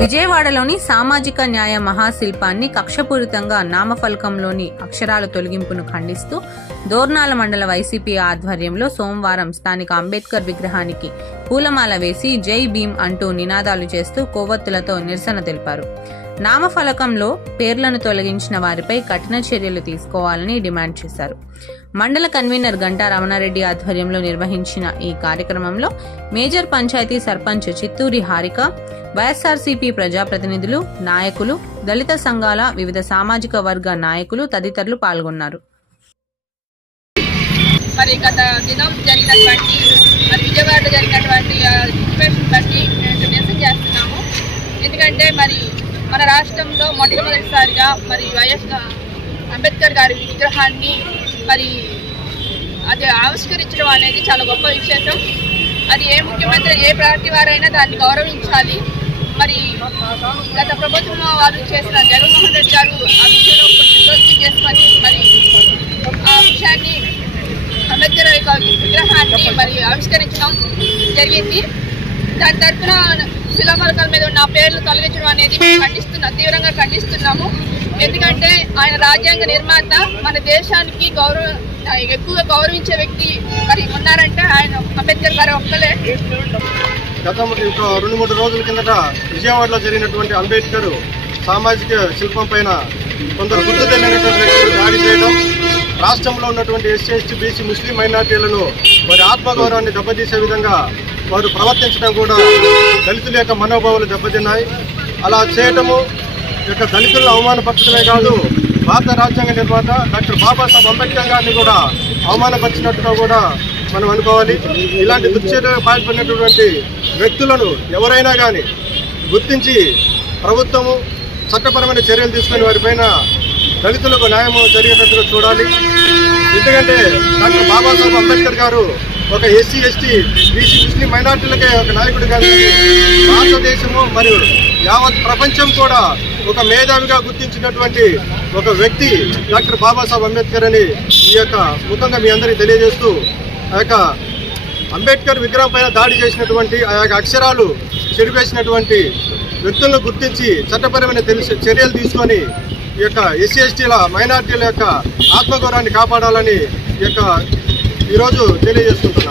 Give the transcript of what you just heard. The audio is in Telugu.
విజయవాడలోని సామాజిక న్యాయ మహాశిల్పాన్ని కక్షపూరితంగా నామఫలకంలోని అక్షరాల తొలగింపును ఖండిస్తూ దోర్నాల మండల వైసీపీ ఆధ్వర్యంలో సోమవారం స్థానిక అంబేద్కర్ విగ్రహానికి పూలమాల వేసి జై భీమ్ అంటూ నినాదాలు చేస్తూ కొవ్వొత్తులతో నిరసన తెలిపారు. నామఫలకంలో పేర్లను తొలగించిన వారిపై కఠిన చర్యలు తీసుకోవాలని డిమాండ్ చేశారు. మండల కన్వీనర్ గంటా రమణారెడ్డి ఆధ్వర్యంలో నిర్వహించిన ఈ కార్యక్రమంలో మేజర్ పంచాయతీ సర్పంచ్ చిత్తూరి హారిక, వైఎస్ఆర్సీపీ ప్రజాప్రతినిధులు, నాయకులు, దళిత సంఘాల వివిధ సామాజిక వర్గ నాయకులు తదితరులు పాల్గొన్నారు. మరి గత దినం జరిగినటువంటి విజయవాడ జరిగినటువంటి సిచ్యువేషన్ బట్టి నిరసన చేస్తున్నాము. ఎందుకంటే మన రాష్ట్రంలో మొట్టమొదటిసారిగా వైఎస్ అంబేద్కర్ గారి విగ్రహాన్ని అది ఆవిష్కరించడం అనేది చాలా గొప్ప విశేషం. అది ఏ ముఖ్యమంత్రి ఏ పార్టీ వారైనా దాన్ని గౌరవించాలి. గత ప్రభుత్వం వారు చేసిన జగన్మోహన్ రెడ్డి గారు ఆ విషయంలో కొంచెం జోక్యం చేసుకొని ఆ విషయాన్ని అంబేద్కర్ యొక్క విగ్రహాన్ని ఆవిష్కరించడం జరిగింది. దాని తరఫున శిలాఫలకాల మీద ఉన్న పేర్లు తొలగించడం అనేది తీవ్రంగా ఖండిస్తున్నాము. ఎందుకంటే ఆయన రాజ్యాంగ నిర్మాత, మన దేశానికి ఎక్కువగా గౌరవించే వ్యక్తి ఉన్నారంటే ఆయన అంబేద్కర్ గారు ఒక్కలే. గత 2-3 రోజుల కిందట విజయవాడలో జరిగినటువంటి అంబేద్కర్ సామాజిక శిల్పం పైన కొందరు గుర్తు తెలియనటువంటి వ్యక్తులు దాడి చేయడం, రాష్ట్రంలో ఉన్నటువంటి ఎస్సీ, ఎస్టీ, బీసీ, ముస్లిం మైనార్టీలను వారి ఆత్మగౌరవాన్ని దెబ్బతీసే విధంగా వారు ప్రవర్తించడం కూడా దళితుల యొక్క మనోభావాలు దెబ్బతిన్నాయి. అలా చేయటము యొక్క దళితులను అవమానపరచడమే కాదు, భారత రాజ్యాంగ నిర్మాత డాక్టర్ బాబాసాహెబ్ అంబేద్కర్ గారిని కూడా అవమానపరిచినట్టుగా కూడా మనం అనుకోవాలి. ఇలాంటి దుశ్చర్యలకు పాల్పడినటువంటి వ్యక్తులను ఎవరైనా కానీ గుర్తించి ప్రభుత్వము చట్టపరమైన చర్యలు తీసుకుని వారిపైన దళితులకు న్యాయం జరిగేటట్టుగా చూడాలి. ఎందుకంటే డాక్టర్ బాబాసాహెబ్ అంబేద్కర్ గారు ఒక ఎస్సీ, ఎస్టీ, బీసీ, ముస్లిం మైనార్టీలకే ఒక నాయకుడు కాదు, భారతదేశము మరియు యావత్ ప్రపంచం కూడా ఒక మేధావిగా గుర్తించినటువంటి ఒక వ్యక్తి డాక్టర్ బాబాసాహెబ్ అంబేద్కర్ అని ఈ యొక్క ముఖంగా మీ అందరికీ తెలియజేస్తూ, ఆ యొక్క అంబేద్కర్ విగ్రహం పైన దాడి చేసినటువంటి ఆ యొక్క అక్షరాలు చెరిపేసినటువంటి వ్యక్తులను గుర్తించి చట్టపరమైన చర్యలు తీసుకొని ఈ యొక్క ఎస్సీ, ఎస్టీల, మైనార్టీల యొక్క ఆత్మగౌరవాన్ని కాపాడాలని ఈరోజు తెలియజేసుకుంటున్నాను.